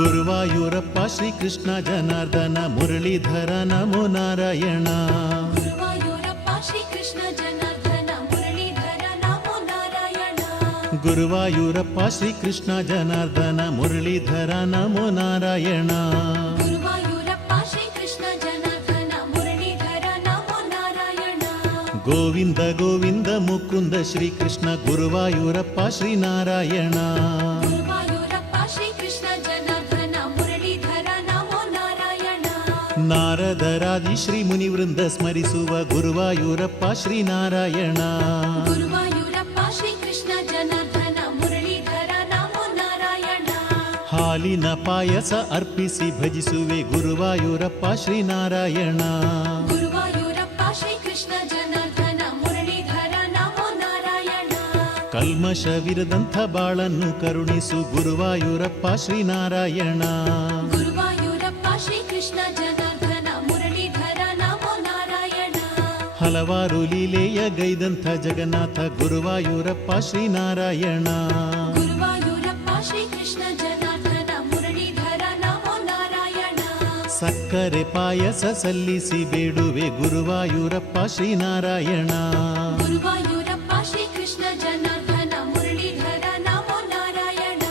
ಗುರುವಾಯೂರಪ್ಪ ಶ್ರೀಕೃಷ್ಣ ಜನಾರ್ದನ ಮುರಳೀಧರ ನಮೋ ನಾರಾಯಣ. ಗುರುವಾಯೂರಪ್ಪ ಶ್ರೀಕೃಷ್ಣ ಜನಾರ್ದನ ಮುರಳೀಧರ ನಮೋ ನಾರಾಯಣ. ಗುರುವಾಯೂರಪ್ಪ ಶ್ರೀಕೃಷ್ಣ ಜನಾರ್ದನ ಮುರಳೀಧರ ನಮೋ ನಾರಾಯಣ. ಗುರುವಾಯೂರಪ್ಪ ಶ್ರೀಕೃಷ್ಣ ಜನಾರ್ದನ ಮುರಳೀಧರ ನಮೋ ನಾರಾಯಣ. ಗೋವಿಂದ ಗೋವಿಂದ ಮುಕುಂದ ಶ್ರೀಕೃಷ್ಣ ಗುರುವಾಯೂರಪ್ಪ ಶ್ರೀನಾರಾಯಣ. ಗುರುವಾಯೂರಪ್ಪ ಶ್ರೀಕೃಷ್ಣ ಜನಾರ್ದನ ಮುರಳೀಧರ ನಮೋ ನಾರಾಯಣ. ನಾರದರಾದಿ ಶ್ರೀ ಮುನಿವೃಂದ ಸ್ಮರಿಸುವ ಗುರುವಾಯೂರಪ್ಪ ಶ್ರೀನಾರಾಯಣ. ಗುರುವಾಯೂರಪ್ಪ ಶ್ರೀಕೃಷ್ಣ ಜನಾರ್ದನ ಮುರಳೀಧರ ನಮೋ ನಾರಾಯಣ. ಹಾಲಿನ ಪಾಯಸ ಅರ್ಪಿಸಿ ಭಜಿಸುವೆ ಗುರುವಾಯೂರಪ್ಪ ಶ್ರೀನಾರಾಯಣ. ಗುರುವಾಯೂರಪ್ಪ ಶ್ರೀಕೃಷ್ಣ ಜನಾರ್ದನ ಮುರಳೀಧರ ನಮೋ ನಾರಾಯಣ. ಕಲ್ಮಶವಿರದಂಥ ಬಾಳನ್ನು ಕರುಣಿಸು ಗುರುವಾಯೂರಪ್ಪ ಶ್ರೀನಾರಾಯಣ. ಗುರುವಾಯೂರಪ್ಪ ಶ್ರೀಕೃಷ್ಣ ಜನಾರ್ದನ ಮುರಳೀಧರ ನಮೋ ನಾರಾಯಣ. ಹಲವಾರು ಲೀಲೆಯ ಗೈದಂಥ ಜಗನ್ನಾಥ ಗುರುವಾಯೂರಪ್ಪ ಶ್ರೀನಾರಾಯಣ. ಗುರುವಾಯೂರಪ್ಪ ಶ್ರೀಕೃಷ್ಣ ಜನಾರ್ದನ ಮುರಳೀಧರ ನಮೋ ನಾರಾಯಣ. ಸಕ್ಕರೆ ಪಾಯಸ ಸಲ್ಲಿಸಿ ಬೇಡುವೆ ಗುರುವಾಯೂರಪ್ಪ ಶ್ರೀನಾರಾಯಣ. ಗುರುವಾಯೂರಪ್ಪ ಶ್ರೀಕೃಷ್ಣ ಜನಾರ್ದನ ಮುರಳೀಧರ ನಮೋ ನಾರಾಯಣ.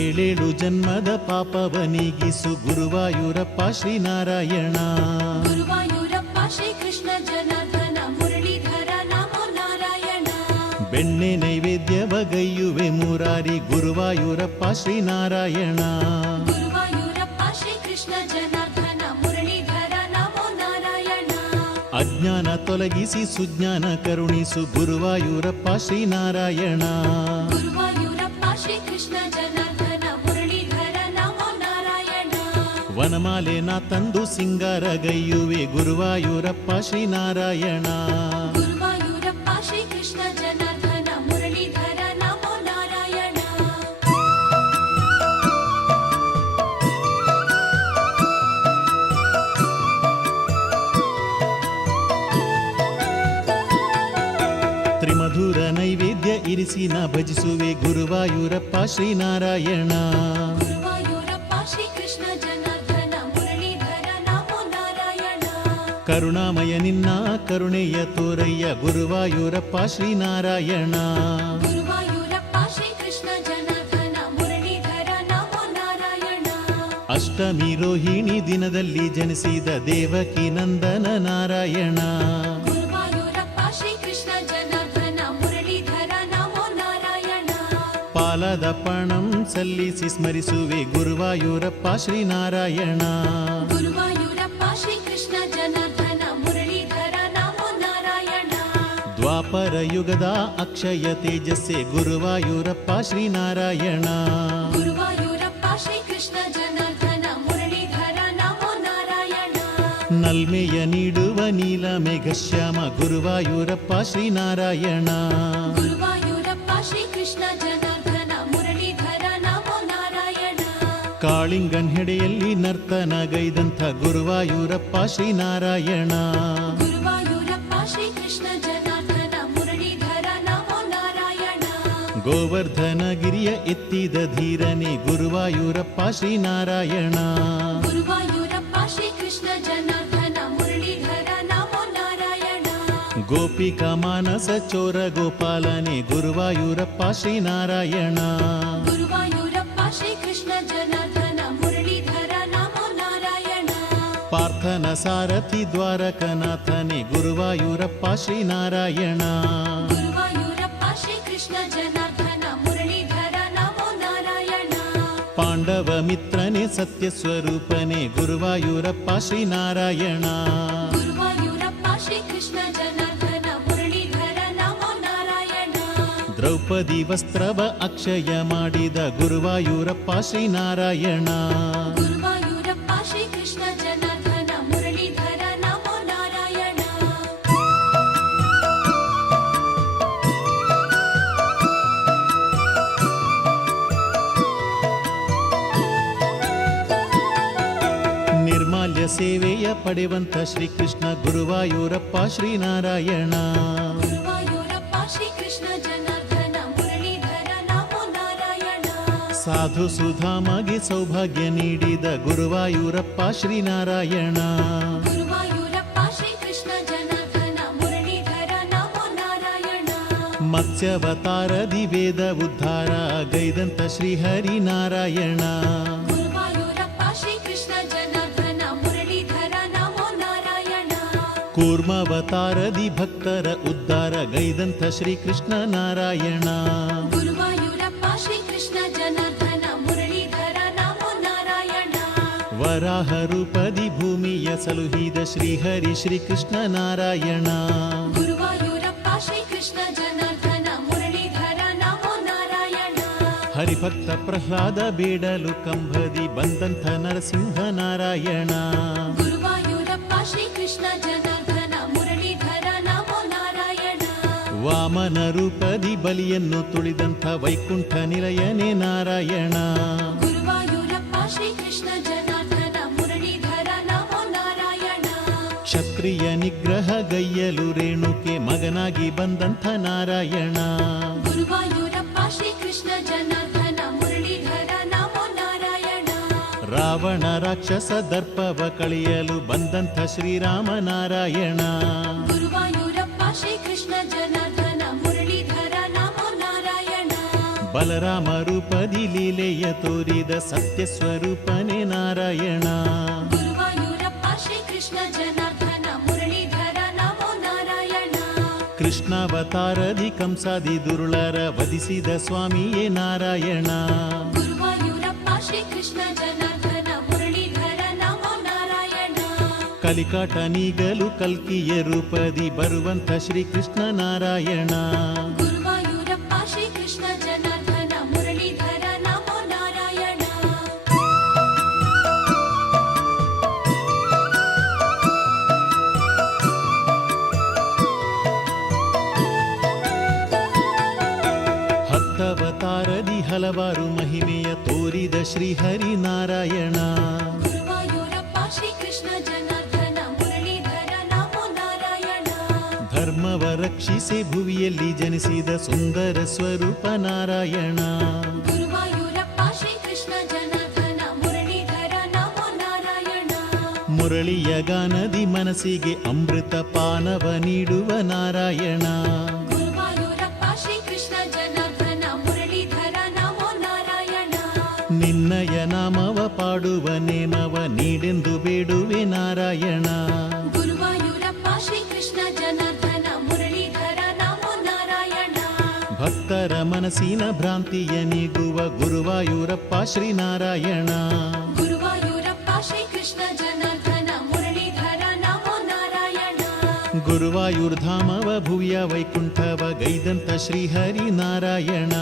ಏಳೇಳು ಜನ್ಮದ ಪಾಪವ ನೀಗಿಸು ಗುರುವಾಯೂರಪ್ಪ ಶ್ರೀನಾರಾಯಣ. ಗುರುವಾಯೂರಪ್ಪ ಶ್ರೀಕೃಷ್ಣ ಜನಾರ್ದನ ಮುರಳೀಧರ ನಮೋ ನಾರಾಯಣ. ಬೆಣ್ಣೆ ನೈವೇದ್ಯವಗೈಯುವೆ ಮುರಾರಿ ಗುರುವಾಯೂರಪ್ಪ ಶ್ರೀನಾರಾಯಣ. ಗುರುವಾಯೂರಪ್ಪ ಶ್ರೀಕೃಷ್ಣ ಜನಾರ್ದನ ಮುರಳೀಧರ ನಮೋ ನಾರಾಯಣ. ಅಜ್ಞಾನ ತೊಲಗಿಸಿ ಸುಜ್ಞಾನ ಕರುಣಿಸು ಗುರುವಾಯೂರಪ್ಪ ಶ್ರೀನಾರಾಯಣ. ಗುರುವಾಯೂರಪ್ಪ ಶ್ರೀಕೃಷ್ಣ ಜನಾರ್ದನ ಮುರಳೀಧರ ನಮೋ ನಾರಾಯಣ. ವನಮಾಲೆ ನಾ ತಂದು ಸಿಂಗಾರಗೈಯುವೆ ಗುರುವಾಯೂರಪ್ಪ ಶ್ರೀನಾರಾಯಣ. ಗುರುವಾಯೂರಪ್ಪ ಶ್ರೀಕೃಷ್ಣ ಜನಾರ್ದನ ಮುರಳೀಧರ ನಮೋ ನಾರಾಯಣ. ತ್ರಿಮಧುರ ನೈವೇದ್ಯ ಇರಿಸಿ ನಾ ಭಜಿಸುವೆ ಗುರುವಾಯೂರಪ್ಪ ಶ್ರೀನಾರಾಯಣ. ಗುರುವಾಯೂರಪ್ಪ ಶ್ರೀಕೃಷ್ಣ ಜನಾರ್ದನ ಮುರಳೀಧರ ನಮೋ ನಾರಾಯಣ. ಕರುಣಾಮಯ ನಿನ್ನ ಕರುಣೆಯ ತೋರಯ್ಯ ಗುರುವಾಯೂರಪ್ಪ ಶ್ರೀನಾರಾಯಣ. ಗುರುವಾಯೂರಪ್ಪ ಶ್ರೀಕೃಷ್ಣ ಜನಾರ್ದನ ಮುರಳೀಧರ ನಮೋ ನಾರಾಯಣ. ಅಷ್ಟಮಿ ರೋಹಿಣಿ ದಿನದಲ್ಲಿ ಜನಿಸಿದ ದೇವಕಿ ನಂದನ ನಾರಾಯಣ. ಗುರುವಾಯೂರಪ್ಪ ಶ್ರೀಕೃಷ್ಣ ಜನಾರ್ದನ ಮುರಳೀಧರ ನಮೋ ನಾರಾಯಣ. ಪಾಲದ ಪಣಂ ಸಲ್ಲಿಸಿ ಸ್ಮರಿಸುವೆ ಗುರುವಾಯೂರಪ್ಪ ಶ್ರೀನಾರಾಯಣ. ಗುರುವಾಯೂರಪ್ಪ ಶ್ರೀಕೃಷ್ಣ ಜನಾರ್ದನ ಮುರಳೀಧರ ನಮೋ ನಾರಾಯಣ. ದ್ವಾಪರ ಯುಗದ ಅಕ್ಷಯ ತೇಜಸ್ಸೆ ಗುರುವಾಯೂರಪ್ಪ ಶ್ರೀನಾರಾಯಣ. ಗುರುವಾಯೂರಪ್ಪ ಶ್ರೀಕೃಷ್ಣ ಜನಾರ್ದನ ಮುರಳೀಧರ ನಮೋ ನಾರಾಯಣ. ನಲ್ಮೆಯ ನೀಡುವ ನೀಲ ಮೇಘಶ್ಯಾಮ ಗುರುವಾಯೂರಪ್ಪ ಶ್ರೀನಾರಾಯಣ. ಗುರುವಾಯೂರಪ್ಪ ಶ್ರೀಕೃಷ್ಣ ಜನಾರ್ದನ ಮುರಳೀಧರ ನಮೋ ನಾರಾಯಣ. ಕಾಳಿಂಗನ್ ಹೆಡೆಯಲ್ಲಿ ನರ್ತನಗೈದಂಥ ಗುರುವಾಯೂರಪ್ಪ ಶ್ರೀನಾರಾಯಣ. ಗುರುವಾಯೂರಪ್ಪ ಶ್ರೀಕೃಷ್ಣ ಜನಾರ್ದನ ಮುರಳೀಧರ ನಮೋ ನಾರಾಯಣ. ಗೋವರ್ಧನಗಿರಿಯ ಎತ್ತಿದ ಧೀರನೇ ಗುರುವಾಯೂರಪ್ಪ ಶ್ರೀನಾರಾಯಣ. ಗುರುವಾಯೂರಪ್ಪ ಶ್ರೀಕೃಷ್ಣ ಜನಾರ್ದನ ಮುರಳೀಧರ ನಮೋ ನಾರಾಯಣ. ಗೋಪಿಕಾ ಮಾನಸ ಚೋರ ಗೋಪಾಲನೆ ಗುರುವಾಯೂರಪ್ಪ ಶ್ರೀನಾರಾಯಣ. ಗುರುವಾಯೂರಪ್ಪ ಶ್ರೀಕೃಷ್ಣ ಜನಾರ್ದನ ಮುರಳೀಧರ ನಮೋ ನಾರಾಯಣ. ಪಾರ್ಥನ ಸಾರಥಿ ದ್ವಾರಕನಾಥನೆ ಗುರುವಾಯೂರಪ್ಪ ಶ್ರೀನಾರಾಯಣ. ಗುರುವಾಯೂರಪ್ಪ ಶ್ರೀಕೃಷ್ಣ ಜನಾರ್ದನ ಮುರಳೀಧರ ನಮೋ ನಾರಾಯಣ. ಪಾಂಡವ ಮಿತ್ರನೇ ಸತ್ಯ ಸ್ವರೂಪನೆ ಗುರುವಾಯೂರಪ್ಪ ಶ್ರೀನಾರಾಯಣ. ಗುರುವಾಯೂರಪ್ಪ ಶ್ರೀಕೃಷ್ಣ ಜನಾರ್ದನ ಮುರಳೀಧರ ನಮೋ ನಾರಾಯಣ. ದ್ರೌಪದಿ ವಸ್ತ್ರವ ಅಕ್ಷಯ ಮಾಡಿದ ಗುರುವಾಯೂರಪ್ಪ ಶ್ರೀನಾರಾಯಣ. ಗುರುವಾಯೂರಪ್ಪ ಶ್ರೀಕೃಷ್ಣ ಜನಾರ್ದನ ಮುರಳೀಧರ ನಮೋ ನಾರಾಯಣ. ನಿರ್ಮಾಲ್ಯ ಸೇವೆಯ ಪಡೆವಂತ ಶ್ರೀಕೃಷ್ಣ ಗುರುವಾಯೂರಪ್ಪ ಶ್ರೀನಾರಾಯಣ. ಗುರುವಾಯೂರಪ್ಪ ಶ್ರೀಕೃಷ್ಣ ಜನಾರ್ದನ ಮುರಳೀಧರ ನಮೋ ನಾರಾಯಣ. ಸಾಧು ಸುಧಾಮಗೆ ಸೌಭಾಗ್ಯ ನೀಡಿದ ಗುರುವಾಯೂರಪ್ಪ ಶ್ರೀನಾರಾಯಣ. ಗುರುವಾಯೂರಪ್ಪ ಶ್ರೀಕೃಷ್ಣ ಜನಾರ್ದನ ಮುರಳೀಧರ ನಮೋ ನಾರಾಯಣ. ಮತ್ಸ್ಯವತಾರದಿ ವೇದ ಉದ್ಧಾರ ಗೈದಂತ ಶ್ರೀಹರಿನಾರಾಯಣ. ಗುರುವಾಯೂರಪ್ಪ ಶ್ರೀಕೃಷ್ಣ ಜನಾರ್ದನ ಮುರಳೀಧರ ನಮೋ ನಾರಾಯಣ. ಕೂರ್ಮಾವತಾರದಿ ಭಕ್ತರ ಉದ್ಧಾರ ಗೈದಂತ ಶ್ರೀಕೃಷ್ಣ ನಾರಾಯಣ. ಗುರುವಾಯೂರಪ್ಪ ಶ್ರೀಕೃಷ್ಣ ಜನಾರ್ದನ ಮುರಳೀಧರ ನಮೋ ನಾರಾಯಣ. ವರಾಹ ರೂಪದಿ ಭೂಮಿಯ ಸಲುಹಿದ ಶ್ರೀಹರಿ ಶ್ರೀಕೃಷ್ಣ ನಾರಾಯಣ. ಗುರುವಾಯೂರಪ್ಪ ಶ್ರೀಕೃಷ್ಣ ಜನಾರ್ದನ ಮುರಳೀಧರ ನಮೋ ನಾರಾಯಣ. ಹರಿಭಕ್ತ ಪ್ರಹ್ಲಾದ ಬೇಡಲು ಕಂಬದಿ ಬಂದಂಥ ನರಸಿಂಹ ನಾರಾಯಣ. ಗುರುವಾಯೂರಪ್ಪ ಶ್ರೀಕೃಷ್ಣ ಜನಾರ್ದನ ಮುರಳೀಧರ ನಮೋ ನಾರಾಯಣ. ವಾಮನ ರೂಪದಿ ಬಲಿಯನ್ನು ತುಳಿದಂಥ ವೈಕುಂಠ ನಿಲಯನೇ ನಾರಾಯಣ. ಗುರುವಾಯೂರಪ್ಪ ಶ್ರೀಕೃಷ್ಣ ಜನಾರ್ದನ ಮುರಳೀಧರ ನಮೋ ನಾರಾಯಣ. ಕ್ಷತ್ರಿಯ ನಿಗ್ರಹ ಗೈಯಲು ರೇಣುಕೆ ಮಗನಾಗಿ ಬಂದಂಥ ನಾರಾಯಣ. ಗುರುವಾಯೂರಪ್ಪ ಶ್ರೀಕೃಷ್ಣ ಜನಾರ್ದನ ಮುರಳೀಧರ ನಮೋ ನಾರಾಯಣ. ರಾವಣ ರಾಕ್ಷಸ ದರ್ಪವ ಕಳೆಯಲು ಬಂದಂಥ ಶ್ರೀರಾಮ ನಾರಾಯಣ. ಗುರುವಾಯೂರಪ್ಪ ಶ್ರೀಕೃಷ್ಣ ಜನಾರ್ದನ ಮುರಳೀಧರ ನಮೋ ನಾರಾಯಣ. ಬಲರಾಮ ರೂಪದಿ ಲೀಲೆಯ ತೋರಿದ ಸತ್ಯ ಸ್ವರೂಪನೇ ನಾರಾಯಣ. ಗುರುವಾಯೂರಪ್ಪ ಶ್ರೀಕೃಷ್ಣ ಜನಾರ್ದನ ಮುರಳೀಧರ ನಮೋ ನಾರಾಯಣ. ಕೃಷ್ಣಾವತಾರದಿ ಕಂಸಾದಿ ದುರುಳರ ವಧಿಸಿದ ಸ್ವಾಮಿಯೇ ನಾರಾಯಣ. ಗುರುವಾಯೂರಪ್ಪ ಶ್ರೀಕೃಷ್ಣ ಜನಾರ್ದನ ಮುರಳೀಧರ ನಮೋ ನಾರಾಯಣ. ಕಲಿಕಾಟ ನೀಗಲು ಕಲ್ಕಿಯ ರೂಪದಿ ಬರುವಂಥ ಶ್ರೀಕೃಷ್ಣ ನಾರಾಯಣ. ಗುರುವಾಯೂರಪ್ಪ ಶ್ರೀಕೃಷ್ಣ ಜನಾರ್ದನ ಮುರಳೀಧರ ನಮೋ ನಾರಾಯಣ. ಹತ್ತವತಾರದಿ ಹಲವಾರು ಮಹಿಮೆಯ ತೋರಿದ ಶ್ರೀಹರಿ ನಾರಾಯಣ. ಗುರುವಾಯೂರಪ್ಪ ಶ್ರೀಕೃಷ್ಣ ಜನಾರ್ದನ ಮುರಳೀಧರ ನಮೋ ನಾರಾಯಣ. ಧರ್ಮವ ರಕ್ಷಿಸಿ ಭುವಿಯಲ್ಲಿ ಜನಿಸಿದ ಸುಂದರ ಸ್ವರೂಪ ನಾರಾಯಣ. ಗುರುವಾಯೂರಪ್ಪ ಶ್ರೀಕೃಷ್ಣ ಜನಾರ್ದನ ಮುರಳೀಧರ ನಮೋ ನಾರಾಯಣ. ಮುರಳಿಯ ಗಾನದಿ ಮನಸ್ಸಿಗೆ ಅಮೃತ ಪಾನವ ನೀಡುವ ನಾರಾಯಣ. ಗುರುವಾಯೂರಪ್ಪ ಶ್ರೀಕೃಷ್ಣ ಜನಾರ್ದನ ಮುರಳೀಧರ ನಮೋ ನಾರಾಯಣ. ನಿನ್ನಯ ನಾಮವ ಪಾಡುವ ನೇಮವ ನೀಡೆಂದು ಬೇಡುವೆ ನಾರಾಯಣ. ಗುರುವಾಯೂರಪ್ಪ ಶ್ರೀಕೃಷ್ಣ ಜನಾರ್ದನ ಮುರಳೀಧರ ನಮೋ ನಾರಾಯಣ. ಭಕ್ತರ ಮನಸ್ಸಿನ ಭ್ರಾಂತಿಯ ನೀಗುವ ಗುರುವಾಯೂರಪ್ಪ ಶ್ರೀನಾರಾಯಣ. ಗುರುವಾಯೂರಪ್ಪ ಶ್ರೀಕೃಷ್ಣ ಜನಾರ್ದನ ಮುರಳೀಧರ ನಮೋ ನಾರಾಯಣ. ಗುರುವಾಯೂರ್ಧಾಮವ ಭುವಿಯ ವೈಕುಂಠವ ಗೈದಂತ ಶ್ರೀಹರಿ ನಾರಾಯಣ.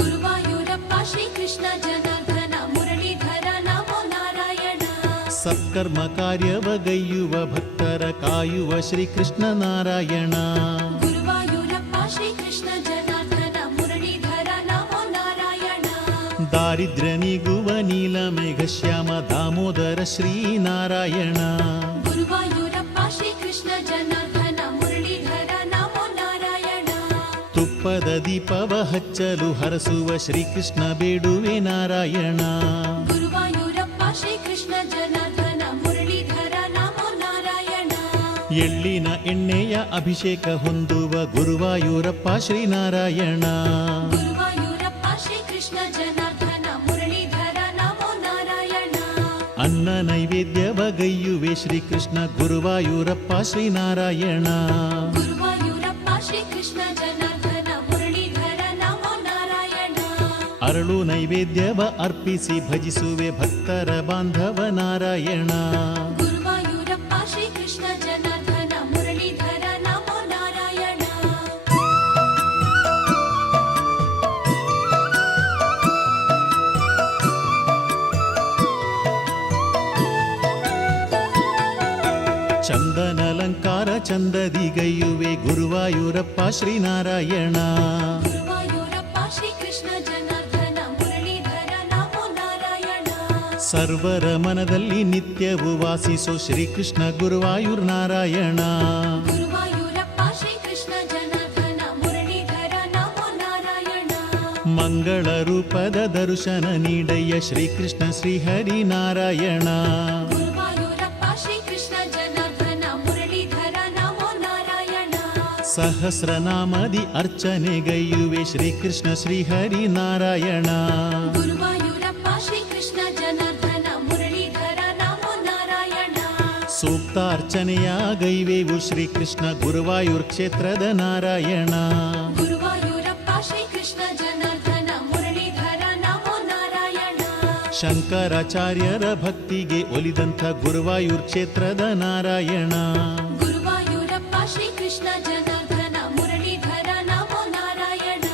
ಗುರುವಾಯೂರಪ್ಪ ಶ್ರೀಕೃಷ್ಣ ಜನಾರ್ದನ ಮುರಳೀಧರ ನಮೋ ನಾರಾಯಣ. ಸತ್ಕರ್ಮ ಕಾರ್ಯವ ಗೈಯುವ ಭಕ್ತರ ಕಾಯುವ ಶ್ರೀಕೃಷ್ಣ ನಾರಾಯಣ. ಗುರುವಾಯೂರಪ್ಪ ಶ್ರೀಕೃಷ್ಣ ಜನಾರ್ದನ ಮುರಳೀಧರ ನಮೋ ನಾರಾಯಣ. ದಾರಿದ್ರ್ಯ ನೀಗುವ ನೀಲಮೇಘ ಶ್ಯಾಮ ದಾಮೋದರ ಶ್ರೀನಾರಾಯಣ. ಗುರುವಾಯೂರಪ್ಪ ಶ್ರೀಕೃಷ್ಣ ಜನಾರ್ದನ ಮುರಳೀಧರ ನಮೋ ನಾರಾಯಣ. ತುಪ್ಪದ ದೀಪವ ಹಚ್ಚಲು ಹರಸುವ ಶ್ರೀಕೃಷ್ಣ ಬೇಡುವೆ ನಾರಾಯಣ. ಗುರುವಾಯೂರಪ್ಪ ಶ್ರೀಕೃಷ್ಣ ಜನಾರ್ದನ ಮುರಳೀಧರ ನಮೋ ನಾರಾಯಣ. ಎಳ್ಳಿನ ಎಣ್ಣೆಯ ಅಭಿಷೇಕ ಹೊಂದುವ ಗುರುವಾಯೂರಪ್ಪ ಶ್ರೀನಾರಾಯಣ. ಗುರುವಾಯೂರಪ್ಪ ಶ್ರೀಕೃಷ್ಣ ಜನಾರ್ದನ ಮುರಳೀಧರ ನಮೋ ನಾರಾಯಣ. ಅನ್ನ ನೈವೇದ್ಯವ ಗೈಯುವೆ ಶ್ರೀಕೃಷ್ಣ ಗುರುವಾಯೂರಪ್ಪ ಶ್ರೀನಾರಾಯಣ. ಗುರುವಾಯೂರಪ್ಪ ಶ್ರೀಕೃಷ್ಣ ಜನಾರ್ದನ ಮುರಳೀಧರ ನಮೋ ನಾರಾಯಣ. ಅರಳು ನೈವೇದ್ಯವ ಅರ್ಪಿಸಿ ಭಜಿಸುವೆ ಭಕ್ತರ ಬಾಂಧವ ನಾರಾಯಣ. ಗುರುವಾಯೂರಪ್ಪ ಶ್ರೀಕೃಷ್ಣ ಜನಾರ್ದನ ಮುರಳೀಧರ ನಮೋ ನಾರಾಯಣ. ಚಂದನಲಂಕಾರ ಚಂದದಿ ಗೈಯುವೆ ಗುರುವಾಯೂರಪ್ಪ ಶ್ರೀನಾರಾಯಣ. ಗುರುವಾಯೂರಪ್ಪ ಶ್ರೀಕೃಷ್ಣ ಜನಾರ್ದನ ಮುರಳೀಧರ ನಮೋ ನಾರಾಯಣ. ಸರ್ವರ ಮನದಲ್ಲಿ ನಿತ್ಯವೂ ವಾಸಿಸೋ ಶ್ರೀಕೃಷ್ಣ ಗುರುವಾಯೂರ್ ನಾರಾಯಣ. ಗುರುವಾಯೂರಪ್ಪ ಶ್ರೀಕೃಷ್ಣ ಜನಾರ್ದನ ಮುರಳೀಧರ ನಮೋ ನಾರಾಯಣ. ಮಂಗಳ ರೂಪದ ದರ್ಶನ ನೀಡಯ್ಯ ಶ್ರೀಕೃಷ್ಣ ಶ್ರೀಹರಿನಾರಾಯಣ. ಗುರುವಾಯೂರಪ್ಪ ಶ್ರೀಕೃಷ್ಣ ಜನಾರ್ದನ ಮುರಳೀಧರ ನಮೋ ನಾರಾಯಣ. ಸಹಸ್ರನಾಮದಿ ಅರ್ಚನೆಗೈಯುವೆ ಶ್ರೀಕೃಷ್ಣ ಶ್ರೀಹರಿನಾರಾಯಣ. ಗುರುವಾಯೂರಪ್ಪ ಶ್ರೀಕೃಷ್ಣ ಜನಾರ್ದನ ಮುರಳೀಧರ ನಮೋ ನಾರಾಯಣ. ಸೂಕ್ತಾರ್ಚನೆಯ ಗೈವೇವು ಶ್ರೀಕೃಷ್ಣ ಗುರುವಾಯೂರ್ ಕ್ಷೇತ್ರದ ನಾರಾಯಣ. ಗುರುವಾಯೂರಪ್ಪ ಶ್ರೀಕೃಷ್ಣ ಜನಾರ್ದನ ಮುರಳೀಧರ ನಮೋ ನಾರಾಯಣ. ಶಂಕರಾಚಾರ್ಯರ ಭಕ್ತಿಗೆ ಒಲಿದಂಥ ಗುರುವಾಯೂರ್ ಕ್ಷೇತ್ರದ ನಾರಾಯಣ. ಗುರುವಾಯೂರಪ್ಪ ಶ್ರೀಕೃಷ್ಣ ಜನಾರ್ದನ ಮುರಳೀಧರ ನಮೋ ನಾರಾಯಣ.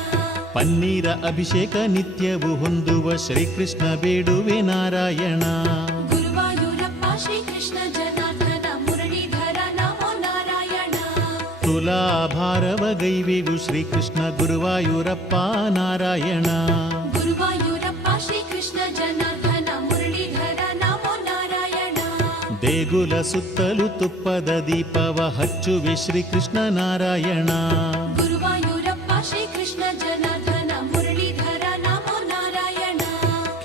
ಪನ್ನೀರ ಅಭಿಷೇಕ ನಿತ್ಯವೂ ಹೊಂದುವ ಶ್ರೀಕೃಷ್ಣ ಬೇಡುವೆ ನಾರಾಯಣ. ಗುರುವಾಯೂರಪ್ಪ ಶ್ರೀಕೃಷ್ಣ ಜನಾರ್ದನ ಮುರಳೀಧರ ನಮೋ ನಾರಾಯಣ. ತುಲಾಭಾರವ ಗೈವೇವು ಶ್ರೀಕೃಷ್ಣ ಗುರುವಾಯೂರಪ್ಪ ನಾರಾಯಣ. ಗುರುವಾಯೂರಪ್ಪ ಶ್ರೀಕೃಷ್ಣ ಜನಾರ್ದನ ಮುರಳೀಧರ ನಮೋ ನಾರಾಯಣ. ದೇಗುಲ ಸುತ್ತಲೂ ತುಪ್ಪದ ದೀಪವ ಹಚ್ಚುವೆ ಶ್ರೀಕೃಷ್ಣ ನಾರಾಯಣ. ಗುರುವಾಯೂರಪ್ಪ ಶ್ರೀಕೃಷ್ಣ ಜನಾರ್ದನ ಮುರಳೀಧರ ನಮೋ ನಾರಾಯಣ.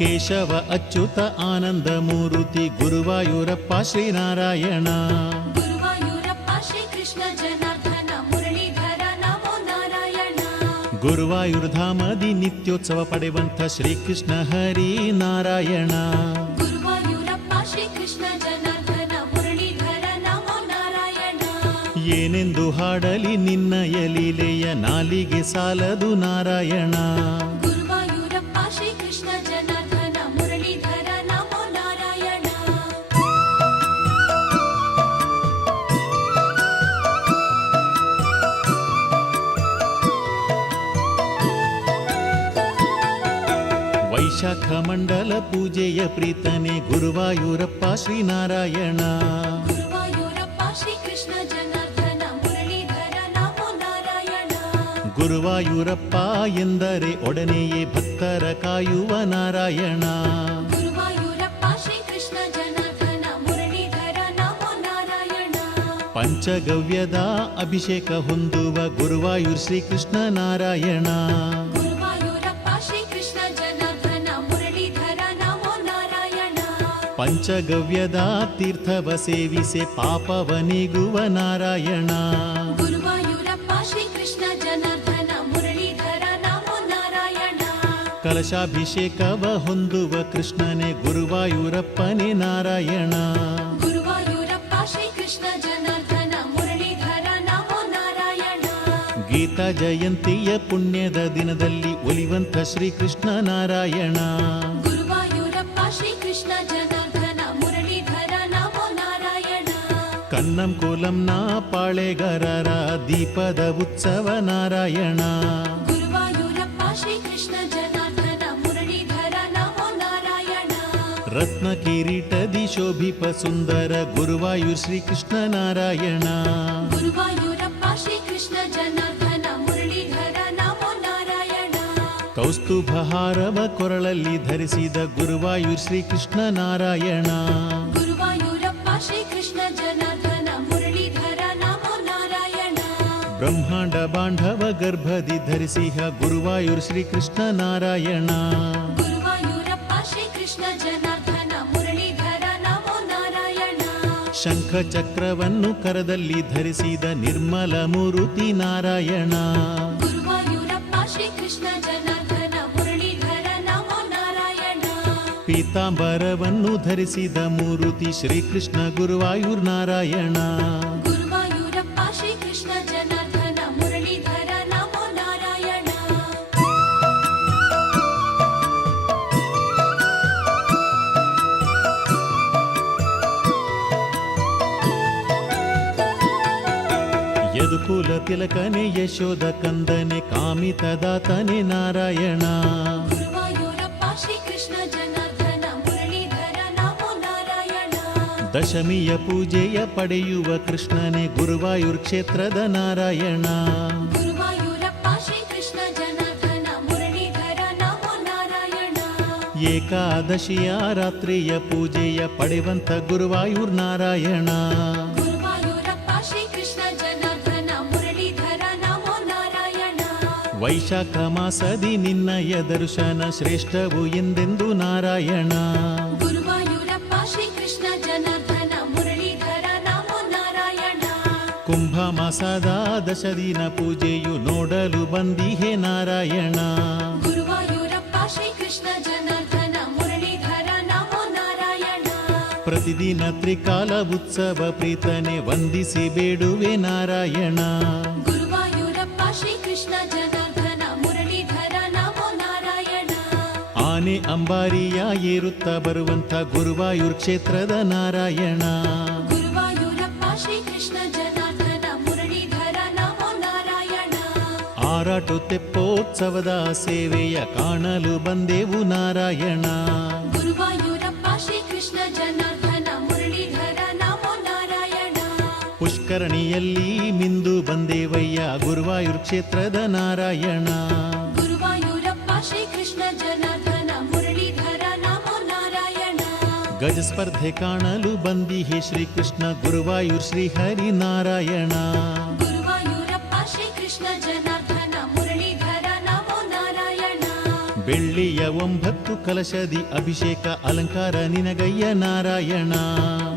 ಕೇಶವ ಅಚ್ಯುತ ಆನಂದ ಮೂರುತಿ ಗುರುವಾಯೂರಪ್ಪ ಶ್ರೀನಾರಾಯಣ. ಗುರುವಾಯೂರಪ್ಪ ಶ್ರೀಕೃಷ್ಣ ಜನಾರ್ದನ ಮುರಳೀಧರ ನಮೋ ನಾರಾಯಣ. ಗುರುವಾಯೂರ್ ಧಾಮದಿ ನಿತ್ಯೋತ್ಸವ ಪಡೆಯುವಂಥ ಶ್ರೀಕೃಷ್ಣ ಹರಿ ನಾರಾಯಣ. ಗುರುವಾಯೂರಪ್ಪ ಶ್ರೀಕೃಷ್ಣ ಜನಾರ್ದನ ಮುರಳೀಧರ ನಮೋ ನಾರಾಯಣ. ಏನೆಂದು ಹಾಡಲಿ ನಿನ್ನಯ ಲೀಲೆಯ ನಾಲಿಗೆ ಸಾಲದು ನಾರಾಯಣ. ಗುರುವಾಯೂರಪ್ಪ ಶ್ರೀಕೃಷ್ಣ ಜನಾರ್ದನ ಮುರಳೀಧರ ನಮೋ ನಾರಾಯಣ. ವೈಶಾಖ ಮಂಡಲ ಪೂಜೆಯ ಪ್ರೀತನೆ ಗುರುವಾಯೂರಪ್ಪ ಶ್ರೀನಾರಾಯಣ. ಗುರುವಾಯೂರಪ್ಪ ಶ್ರೀಕೃಷ್ಣ ಜನಾರ್ದನ ಮುರಳೀಧರ ನಮೋ ನಾರಾಯಣ. ಗುರುವಾಯೂರಪ್ಪ ಎಂದರೆ ಒಡನೆಯೇ ಭಕ್ತರ ಕಾಯುವ ನಾರಾಯಣ. ಗುರುವಾಯೂರಪ್ಪ ಶ್ರೀಕೃಷ್ಣ ಜನಾರ್ದನ ಮುರಳೀಧರ ನಮೋ ನಾರಾಯಣ. ಪಂಚಗವ್ಯದ ಅಭಿಷೇಕ ಹೊಂದುವ ಗುರುವಾಯೂರ್ ಶ್ರೀಕೃಷ್ಣ ನಾರಾಯಣ. ಗುರುವಾಯೂರಪ್ಪ ಶ್ರೀಕೃಷ್ಣ ಜನಾರ್ದನ ಮುರಳೀಧರ ನಮೋ ನಾರಾಯಣ. ಪಂಚಗವ್ಯದ ತೀರ್ಥವ ಸೇವಿಸೆ ಪಾಪವ ನೀಗುವ ನಾರಾಯಣ. ಗುರುವಾಯೂರಪ್ಪ ಶ್ರೀಕೃಷ್ಣ ಜನಾರ್ದನ ಮುರಳೀಧರ ನಮೋ ನಾರಾಯಣ. ಕಲಶಾಭಿಷೇಕವ ಹೊಂದುವ ಕೃಷ್ಣನೇ ಗುರುವಾಯೂರಪ್ಪನೇ ನಾರಾಯಣ. ಗುರುವಾಯೂರಪ್ಪ ಶ್ರೀಕೃಷ್ಣ ಜನಾರ್ದನ ಮುರಳೀಧರ ನಮೋ ನಾರಾಯಣ. ಗೀತಾ ಜಯಂತಿಯ ಪುಣ್ಯದ ದಿನದಲ್ಲಿ ಒಲಿವಂತ ಶ್ರೀಕೃಷ್ಣ ನಾರಾಯಣ. ಗುರುವಾಯೂರಪ್ಪ ಶ್ರೀಕೃಷ್ಣ ಜನಾರ್ದನ ಮುರಳೀಧರ ನಮೋ ನಾರಾಯಣ. ಕನ್ನಂ ಕೋಲಂನ ಪಾಳೆಗಾರರ ದೀಪದ ಉತ್ಸವ ನಾರಾಯಣ. ಗುರುವಾಯೂರಪ್ಪ ಶ್ರೀಕೃಷ್ಣ ಜನಾರ್ದನ ಮುರಳೀಧರ ನಮೋ ನಾರಾಯಣ. ರತ್ನ ಕಿರೀಟದಿ ಶೋಭಿಪ ಸುಂದರ ಗುರುವಾಯೂರ್ ಶ್ರೀಕೃಷ್ಣ ನಾರಾಯಣ. ಗುರುವಾಯೂರಪ್ಪ ಶ್ರೀಕೃಷ್ಣ ಜನಾರ್ದನ ಮುರಳೀಧರ ನಮೋ ನಾರಾಯಣ. ಕೌಸ್ತುಭಹಾರವ ಕೊರಳಲ್ಲಿ ಧರಿಸಿದ ಗುರುವಾಯೂರ್ ಶ್ರೀಕೃಷ್ಣ ನಾರಾಯಣ. ಗುರುವಾಯೂರಪ್ಪ ಶ್ರೀಕೃಷ್ಣ ಜನಾರ್ದನ ಮುರಳೀಧರ ನಮೋ ನಾರಾಯಣ. ಬ್ರಹ್ಮಾಂಡ ಬಾಂಧವ ಗರ್ಭದಿ ಧರಿಸಿಹ ಗುರುವಾಯೂರ್ ಶ್ರೀಕೃಷ್ಣ ನಾರಾಯಣ. ಗುರುವಾಯೂರಪ್ಪ ಶ್ರೀಕೃಷ್ಣ ಜನಾರ್ದನ ಮುರಳೀಧರ ನಮೋ ನಾರಾಯಣ. ಶಂಖ ಚಕ್ರವನ್ನು ಕರದಲ್ಲಿ ಧರಿಸಿದ ನಿರ್ಮಲ ಮೂರುತಿ ನಾರಾಯಣ. ಗುರುವಾಯೂರಪ್ಪ ಶ್ರೀಕೃಷ್ಣ ಜನಾರ್ದನ ಮುರಳೀಧರ ನಮೋ ನಾರಾಯಣ. ಪೀತಾಂಬರವನ್ನು ಧರಿಸಿದ ಮೂರುತಿ ಶ್ರೀಕೃಷ್ಣ ಗುರುವಾಯೂರ್ ನಾರಾಯಣ. ಗುರುವಾಯೂರಪ್ಪ ಶ್ರೀಕೃಷ್ಣ ಜನಾರ್ದನ ಮುರಳೀಧರ ನಮೋ ನಾರಾಯಣ. ಯದುಕುಲ ತಿಲಕನೆ ಯಶೋದ ಕಂದನೆ ಕಾಮಿತದಾತನೆ ನಾರಾಯಣ. ಗುರುವಾಯೂರಪ್ಪ ಶ್ರೀಕೃಷ್ಣ ಜನಾರ್ದನ ಮುರಳೀಧರ ನಮೋ ನಾರಾಯಣ. ದಶಮಿಯ ಪೂಜೆಯ ಪಡೆಯುವ ಕೃಷ್ಣನೇ ಗುರುವಾಯೂರ್ ಕ್ಷೇತ್ರದ ನಾರಾಯಣ. ಗುರುವಾಯೂರಪ್ಪ ಶ್ರೀಕೃಷ್ಣ ಜನಾರ್ದನ ಮುರಳೀಧರ ನಮೋ ನಾರಾಯಣ. ಏಕಾದಶಿಯ ರಾತ್ರಿಯ ಪೂಜೆಯ ಪಡೆವಂತ ಗುರುವಾಯೂರ್ ನಾರಾಯಣ. ಗುರುವಾಯೂರಪ್ಪ ಶ್ರೀಕೃಷ್ಣ ಜನಾರ್ದನ ಮುರಳೀಧರ ನಮೋ ನಾರಾಯಣ. ವೈಶಾಖ ಮಾಸದಿ ನಿನ್ನಯ ದರ್ಶನ ಶ್ರೇಷ್ಠವು ಎಂದೆಂದು ನಾರಾಯಣ. ಗುರುವಾಯೂರಪ್ಪ ಶ್ರೀಕೃಷ್ಣ ಜನಾರ್ದನ ಮುರಳೀಧರ ನಮೋ ನಾರಾಯಣ. ಕುಂಭ ಮಾಸದ ದಶದಿನ ಪೂಜೆಯು ನೋಡಲು ಬಂದಿಹೆ ನಾರಾಯಣ. ಗುರುವಾಯೂರಪ್ಪ ಶ್ರೀಕೃಷ್ಣ ಜನಾರ್ದನ ಮುರಳೀಧರ ನಮೋ ನಾರಾಯಣ. ಪ್ರತಿದಿನ ತ್ರಿಕಾಲ ಉತ್ಸವ ಪ್ರೀತನೆ ವಂದಿಸಿ ಬೇಡುವೆ ನಾರಾಯಣ. ಗುರುವಾಯೂರಪ್ಪ ಶ್ರೀಕೃಷ್ಣ ಜನಾರ್ದನ ಮುರಳೀಧರ ನಮೋ ನಾರಾಯಣ. ಆನೆ ಅಂಬಾರಿಯ ಏರುತ್ತ ಬರುವಂಥ ಗುರುವಾಯೂರ್ ಕ್ಷೇತ್ರದ ನಾರಾಯಣ. ಗುರುವಾಯೂರಪ್ಪ ಶ್ರೀಕೃಷ್ಣ ಜನಾರ್ದನ ಮುರಳೀಧರ ನಮೋ ನಾರಾಯಣ. ಆರಾಟು ತೆಪ್ಪೋತ್ಸವದ ಸೇವೆಯ ಕಾಣಲು ಬಂದೆವು ನಾರಾಯಣ. ಗುರುವಾಯೂರಪ್ಪ ಶ್ರೀಕೃಷ್ಣ ಜನಾರ್ದನ ಮುರಳೀಧರ ನಮೋ ನಾರಾಯಣ. ಪುಷ್ಕರಣಿಯಲ್ಲಿ ಮಿಂದು ಬಂದೇವಯ್ಯ ಗುರುವಾಯೂರ್ ಕ್ಷೇತ್ರದ ನಾರಾಯಣ. ಗುರುವಾಯೂರಪ್ಪ ಶ್ರೀಕೃಷ್ಣ ಜನಾರ್ದನ ಮುರಳೀಧರ ನಮೋ ನಾರಾಯಣ. ಗಜ ಸ್ಪರ್ಧೆ ಕಾಣಲು ಬಂದಿಹೆ ಶ್ರೀಕೃಷ್ಣ ಗುರುವಾಯೂರ್ ಶ್ರೀಹರಿ ನಾರಾಯಣ. ಗುರುವಾಯೂರಪ್ಪ ಶ್ರೀಕೃಷ್ಣ ಜನಾರ್ದನ ಮುರಳೀಧರ ನಮೋ ನಾರಾಯಣ. ಬೆಳ್ಳಿಯ 9 ಕಲಶದಿ ಅಭಿಷೇಕ ಅಲಂಕಾರ ನಿನಗಯ್ಯ ನಾರಾಯಣ.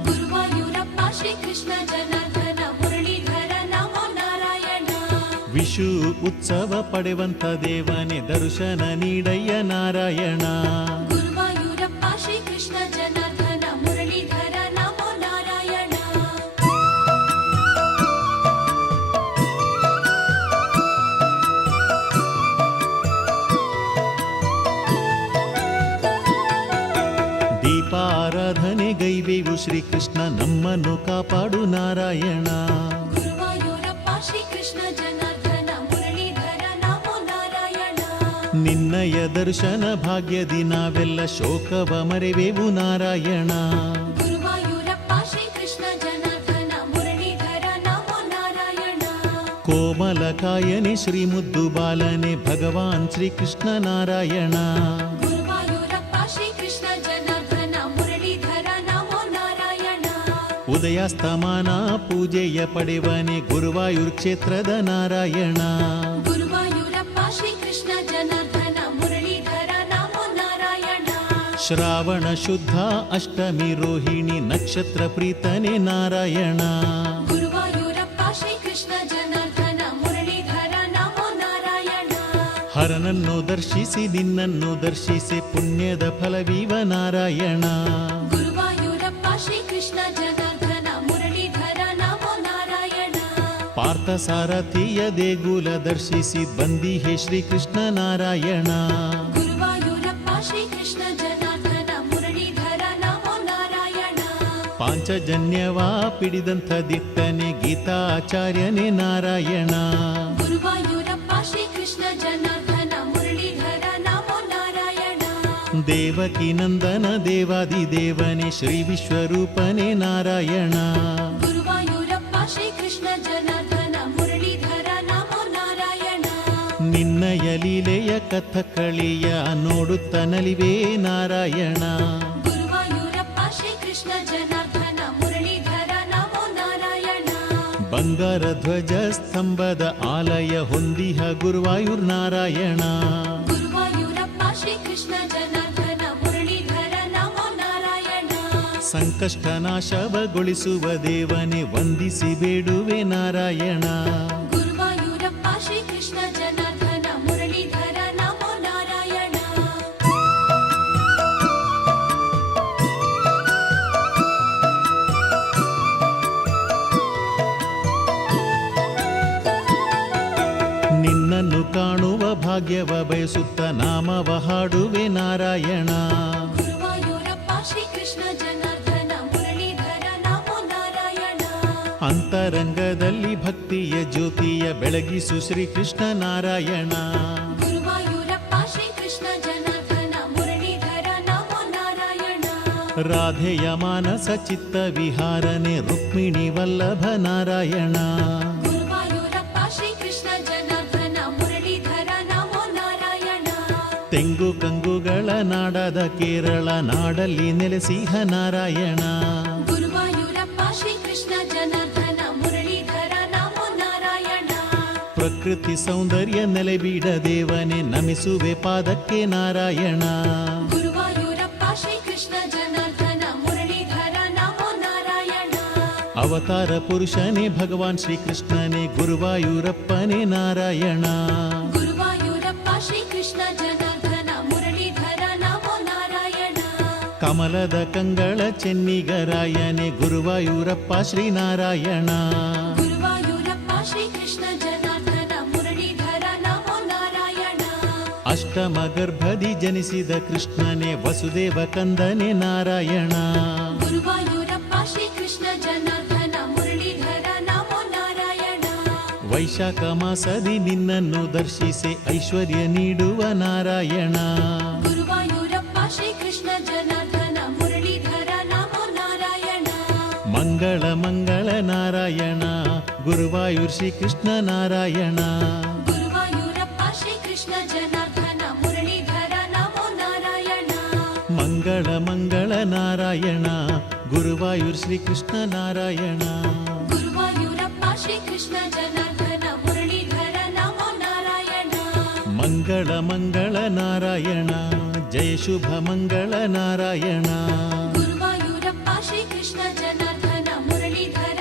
ಗುರುವಾಯೂರಪ್ಪ ಶ್ರೀಕೃಷ್ಣ ಜನಾರ್ದನ ಮುರಳೀಧರ ನಮೋ ನಾರಾಯಣ. ವಿಷು ಉತ್ಸವ ಪಡೆವಂತ ದೇವನೇ ದರ್ಶನ ನೀಡಯ್ಯ ನಾರಾಯಣ. ಗುರುವಾಯೂರಪ್ಪ ಶ್ರೀಕೃಷ್ಣ ಜನಾರ್ದನ ಮುರಳೀಧರ ನಮೋ ನಾರಾಯಣ. ದೀಪಾರಾಧನೆ ಗೈವೇವು ಶ್ರೀಕೃಷ್ಣ ನಮ್ಮನ್ನು ಕಾಪಾಡು ನಾರಾಯಣ. ಗುರುವಾಯೂರಪ್ಪ ಶ್ರೀಕೃಷ್ಣ ಜನಾರ್ದನ ಮುರಳೀಧರ ನಮೋ ನಾರಾಯಣ. ನಿನ್ನಯ ದರ್ಶನ ಭಾಗ್ಯದಿ ನಾವೆಲ್ಲ ಶೋಕವ ಮರೆವೆವು ನಾರಾಯಣ. ಗುರುವಾಯೂರಪ್ಪ ಶ್ರೀಕೃಷ್ಣ ಜನಾರ್ದನ ಮುರಳೀಧರ ನಮೋ ನಾರಾಯಣ. ಕೋಮಲ ಕಾಯನೆ ಶ್ರೀ ಮುದ್ದು ಬಾಲನೆ ಭಗವಾನ್ ಶ್ರೀಕೃಷ್ಣ ನಾರಾಯಣ. ಗುರುವಾಯೂರಪ್ಪ ಶ್ರೀಕೃಷ್ಣ ಜನಾರ್ದನ ಮುರಳೀಧರ ನಮೋ ನಾರಾಯಣ. ಉದಯಾಸ್ತಮಾನ ಪೂಜೆಯ ಪಡೆವನೆ ಗುರುವಾಯೂರ್ ಕ್ಷೇತ್ರದ ನಾರಾಯಣ. ಗುರುವಾಯೂರಪ್ಪ ಶ್ರೀಕೃಷ್ಣ ಜನಾರ್ದನ ಮುರಳೀಧರ ನಮೋ ನಾರಾಯಣ. ಶ್ರಾವಣ ಶುದ್ಧ ಅಷ್ಟಮಿ ರೋಹಿಣಿ ನಕ್ಷತ್ರ ಪ್ರೀತನೆ ನಾರಾಯಣ. ಗುರುವಾಯೂರಪ್ಪ ಶ್ರೀಕೃಷ್ಣ ಜನಾರ್ದನ ಮುರಳೀಧರ ನಮೋ ನಾರಾಯಣ. ಹರನನ್ನು ದರ್ಶಿಸಿ ನಿನ್ನನ್ನು ದರ್ಶಿಸಿ ಪುಣ್ಯದ ಫಲವೀವ ನಾರಾಯಣ. ಗುರುವಾಯೂರಪ್ಪ ಶ್ರೀಕೃಷ್ಣ ಜನಾರ್ದನ ಮುರಳೀಧರ ನಮೋ ನಾರಾಯಣ. ಪಾರ್ಥ ಸಾರಥಿಯ ದೇಗುಲ ದರ್ಶಿಸಿ ಬಂದಿಹೆ ಶ್ರೀಕೃಷ್ಣ ನಾರಾಯಣ. ಗುರುವಾಯೂರಪ್ಪ ಶ್ರೀಕೃಷ್ಣ ಜನಾರ್ದನ ಮುರಳೀಧರ ನಮೋ ನಾರಾಯಣ. ಪಾಂಚಜನ್ಯವ ಪಿಡಿದಂಥ ದಿಟ್ಟನೆ ಗೀತಾಚಾರ್ಯನೇ ನಾರಾಯಣ. ಗುರುವಾಯೂರಪ್ಪ ಶ್ರೀಕೃಷ್ಣ ಜನಾರ್ದನ ಮುರಳೀಧರ ನಮೋ ನಾರಾಯಣ. ದೇವಕಿ ನಂದನ ದೇವಾದಿ ದೇವನೇ ಶ್ರೀ ವಿಶ್ವರೂಪನೇ ನಾರಾಯಣ. ಗುರುವಾಯೂರಪ್ಪ ಶ್ರೀಕೃಷ್ಣ ಜನಾರ್ದನ ಮುರಳೀಧರ ನಮೋ ನಾರಾಯಣ. ನಿನ್ನಯ ಲೀಲೆಯ ಕಥಕಳಿಯ ನೋಡುತ್ತ ನಲಿವೇ ನಾರಾಯಣ. ಗುರುವಾಯೂರಪ್ಪ ಶ್ರೀಕೃಷ್ಣ ಜನಾರ್ದನ ಮುರಳೀಧರ ನಮೋ ನಾರಾಯಣ. ಬಂಗಾರ ಧ್ವಜ ಸ್ತಂಭದ ಆಲಯ ಹೊಂದಿಹ ಗುರುವಾಯೂರ್ ನಾರಾಯಣ. ಗುರುವಾಯೂರಪ್ಪ ಶ್ರೀಕೃಷ್ಣ ಜನಾರ್ದನ ಮುರಳೀಧರ ನಮೋ ನಾರಾಯಣ. ಸಂಕಷ್ಟನಾಶವಗೊಳಿಸುವ ದೇವನೇ ವಂದಿಸಿ ಬೇಡುವೆ ನಾರಾಯಣ. ಗುರುವಾಯೂರಪ್ಪ ಶ್ರೀಕೃಷ್ಣ ಜನಾರ್ದನ ಮುರಳೀಧರ ನಮೋ ನಾರಾಯಣ. ನಿನ್ನನ್ನು ಕಾಣುವ ಭಾಗ್ಯವ ಬಯಸುತ್ತ ನಾಮವ ಹಾಡುವೆ ನಾರಾಯಣ. ಗುರುವಾಯೂರಪ್ಪ ಶ್ರೀಕೃಷ್ಣ ಜನಾರ್ದನ ಮುರಳೀಧರ ನಮೋ ನಾರಾಯಣ. ಅಂತರಂಗದಲ್ಲಿ ಭಕ್ತಿಯ ಜ್ಯೋತಿಯ ಬೆಳಗಿಸು ಶ್ರೀಕೃಷ್ಣ ನಾರಾಯಣ. ಗುರುವಾಯೂರಪ್ಪ ಶ್ರೀಕೃಷ್ಣ ಜನಾರ್ದನ ಮುರಳೀಧರ ನಮೋ ನಾರಾಯಣ. ರಾಧೆಯ ಮಾನಸ ಚಿತ್ತ ವಿಹಾರನೆ ರುಕ್ಮಿಣಿ ವಲ್ಲಭ ನಾರಾಯಣ. ಗುರುವಾಯೂರಪ್ಪ ಶ್ರೀಕೃಷ್ಣ ಜನಾರ್ದನ ಮುರಳೀಧರ ನಮೋ ನಾರಾಯಣ. ತೆಂಗು ಕಂಗುಗಳ ನಾಡಾದ ಕೇರಳ ನಾಡಲ್ಲಿ ನೆಲೆಸಿಹ ನಾರಾಯಣ. ಗುರುವಾಯೂರಪ್ಪ ಶ್ರೀಕೃಷ್ಣ ಜನಾರ್ದನ ಮುರಳೀಧರ ನಮೋ ನಾರಾಯಣ. ಪ್ರಕೃತಿ ಸೌಂದರ್ಯ ನೆಲೆಬೀಡ ದೇವನೇ ನಮಿಸುವೆ ಪಾದಕ್ಕೆ ನಾರಾಯಣ. ಗುರುವಾಯೂರಪ್ಪ ಶ್ರೀಕೃಷ್ಣ ಜನಾರ್ದನ ಮುರಳೀಧರ ನಮೋ ನಾರಾಯಣ. ಅವತಾರ ಪುರುಷನೇ ಭಗವಾನ್ ಶ್ರೀಕೃಷ್ಣನೇ ಗುರುವಾಯೂರಪ್ಪನೇ ನಾರಾಯಣ. ಗುರುವಾಯೂರಪ್ಪ ಶ್ರೀಕೃಷ್ಣ ಜನಾರ್ದನ ಮುರಳೀಧರ ನಮೋ ನಾರಾಯಣ. ಕಮಲದ ಕಂಗಳ ಚೆನ್ನಿಗರಾಯನೇ ಗುರುವಾಯೂರಪ್ಪ ಶ್ರೀನಾರಾಯಣ. ಗುರುವಾಯೂರಪ್ಪ ಶ್ರೀಕೃಷ್ಣ ಜನಾರ್ದನ ಮುರಳೀಧರ ನಮೋ ನಾರಾಯಣ. ಅಷ್ಟಮ ಗರ್ಭದಿ ಜನಿಸಿದ ಕೃಷ್ಣನೇ ವಸುದೇವ ಕಂದನೇ ನಾರಾಯಣ. ಗುರುವಾಯೂರಪ್ಪ ಶ್ರೀಕೃಷ್ಣ ಜನಾರ್ದನ ಮುರಳೀಧರ ನಮೋ ನಾರಾಯಣ. ವೈಶಾಖ ಮಾಸದಿ ನಿನ್ನನ್ನು ದರ್ಶಿಸಿ ಐಶ್ವರ್ಯ ನೀಡುವ ನಾರಾಯಣ. ಗುರುವಾಯೂರಪ್ಪ ಶ್ರೀಕೃಷ್ಣ ಜನಾರ್ದನ ಮುರಳೀಧರ ನಮೋ ನಾರಾಯಣ. ಮಂಗಳ ಮಂಗಳ ನಾರಾಯಣ ಗುರುವಾಯೂರ್ ಶ್ರೀಕೃಷ್ಣ ನಾರಾಯಣ. ಗುರುವಾಯೂರಪ್ಪ ಶ್ರೀಕೃಷ್ಣ ಜನಾರ್ದನ ಮುರಳೀಧರ ನಮೋ ನಾರಾಯಣ. ಮಂಗಳ ಮಂಗಳ ನಾರಾಯಣ ಗುರುವಾಯೂರ್ ಶ್ರೀಕೃಷ್ಣ ನಾರಾಯಣ. ಗುರುವಾಯೂರಪ್ಪ ಶ್ರೀಕೃಷ್ಣ ಜನಾರ್ದನ ಮುರಳೀಧರ ನಮೋ ನಾರಾಯಣ. ಮಂಗಳ ಮಂಗಳ ನಾರಾಯಣ ಜಯ ಶುಭ ಮಂಗಳ ನಾರಾಯಣ. ಗುರುವಾಯೂರಪ್ಪ ಶ್ರೀಕೃಷ್ಣ ಜನಾರ್ದನ ಮುರಳೀಧರ